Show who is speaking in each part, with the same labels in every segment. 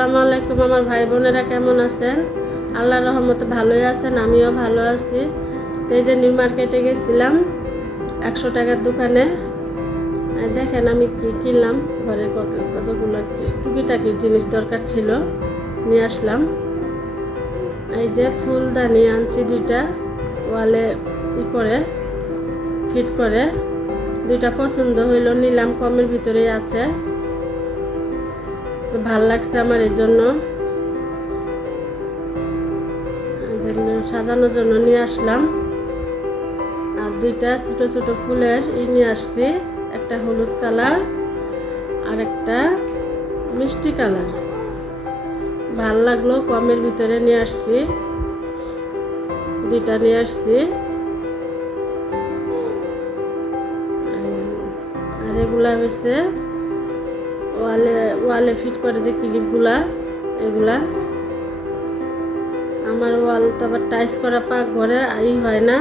Speaker 1: আসসালামু আলাইকুম আমার ভাই বোনেরা, কেমন আছেন? আল্লাহ রহমতে ভালোই আছেন, আমিও ভালো আছি। তো এই যে নিউ মার্কেটে গেছিলাম, একশো টাকার দোকানে। দেখেন আমি কি কিনলাম, ঘরে কত কতগুলো টুকিটাকি জিনিস দরকার ছিল, নিয়ে আসলাম। এই যে ফুলদানি আনছি দুইটা, ওয়ালে ই করে, ফিট করে। দুইটা পছন্দ হইল, নিলাম, কমের ভিতরেই আছে। ভালো লাগছে আমার এই জন্য। সাজানোর জন্য নিয়ে আসলাম। আর দুইটা ছোট ছোট ফুলের ই নিয়ে আসছি। একটা হলুদ কালার আর একটা মিষ্টি কালার। ভালো লাগল কমের ভিতরে নিয়ে আসছি। দুইটা নিয়ে আসছি। আর এগুলা হয়েছে ওয়ালে ওয়ালে ফিট করে যে ক্লিপগুলা, এগুলা। আমার ওয়াল তো আবার টাইস করা পাক ঘরে, আই হয় না।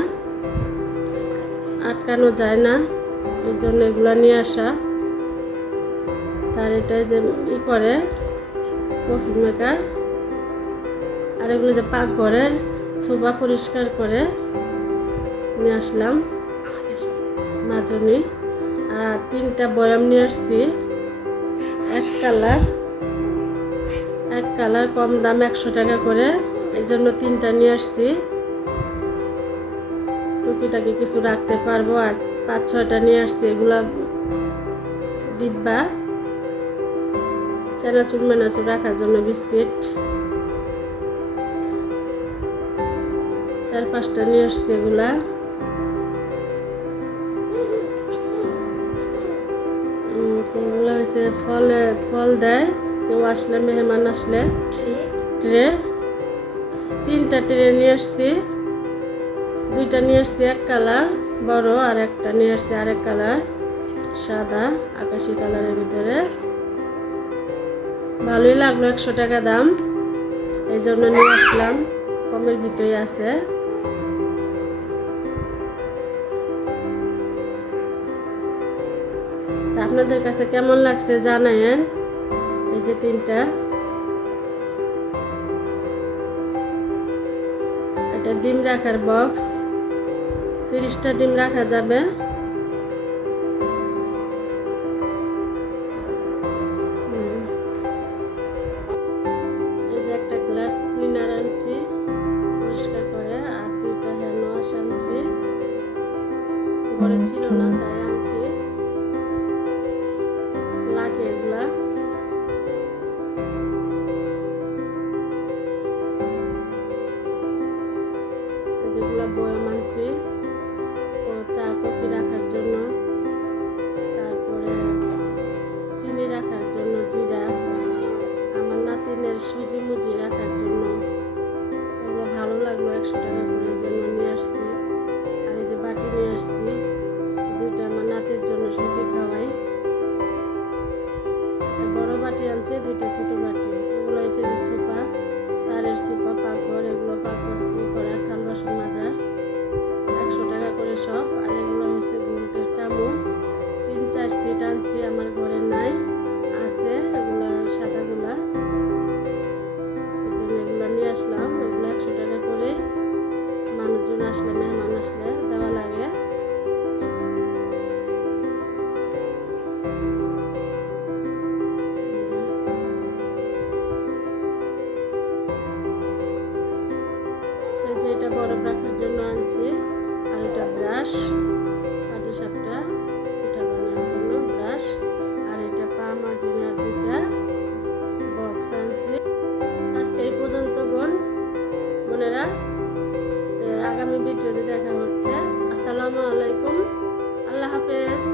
Speaker 1: আটকানো যায় না, এই জন্য এগুলা নিয়ে আসা। তার এটা যে ই করে কফি মেকার আর এগুলো যে পাক ঘরের ছোবা পরিষ্কার করে নিয়ে আসলাম। মাজনি আর তিনটা বয়াম নিয়ে আসছি। এক কালার এক কালার কম দাম একশো টাকা করে। এই জন্য তিনটা নিয়ে আসছি। টুকিটাকি কিছু রাখতে পারব। আর পাঁচ, ছয়টা নিয়ে আসছি। এগুলা ডিব্বা, চানাচুর, মেনাচুর রাখার জন্য বিস্কিট। চার, পাঁচটা নিয়ে আসছি এগুলা। হচ্ছে ফলে ফল দেয়, কেউ আসলে, মেহমান আসলে। ট্রে, তিনটা ট্রে নিয়ে আসছি। দুইটা নিয়ে আসছি, এক কালার, বড়, আর একটা নিয়ে আসছি আরেক কালার, সাদা, আকাশি কালারের ভিতরে। ভালোই লাগল একশো টাকা দাম। এই জন্য নিয়ে আসলাম, কমের ভিতরে আছে। আপনাদের কাছে কেমন লাগছে জানায়েন? এই যে তিনটা। এটা ডিম রাখার বক্স। তিরিশটা ডিম রাখা যাবে। এই যে একটা গ্লাস ক্লিনার আনছি, পরিষ্কার করে, আর ওয়াশ আনছি। ছিল না, তাই দুইটা ছোট বাটি। এগুলো হচ্ছে যে সোপা তারের সোপা পাকড় এগুলো পাকড় ই করা, থাল বাসন মাজার একশো টাকা করে সব। আর এগুলো হচ্ছে গোল্ডের চামচ। তিন চার সেট আনছি, আমার ঘরে নাই, আছে, এগুলা সাদাগুলা এই জন্য এগুলো নিয়ে আসলাম। এগুলো একশো টাকা করে। মানুষজন আসলে মেহমান ব্রাশ পাটি সাপটা পিঠা বানানোর জন্য ব্রাশ আর এটা পা মাজিনা দুইটা বক্স আনছি আজকে এই পর্যন্ত বোন বোনেরা আগামী ভিডিওতে দেখা হচ্ছে আসসালামু আলাইকুম আল্লাহ হাফেজ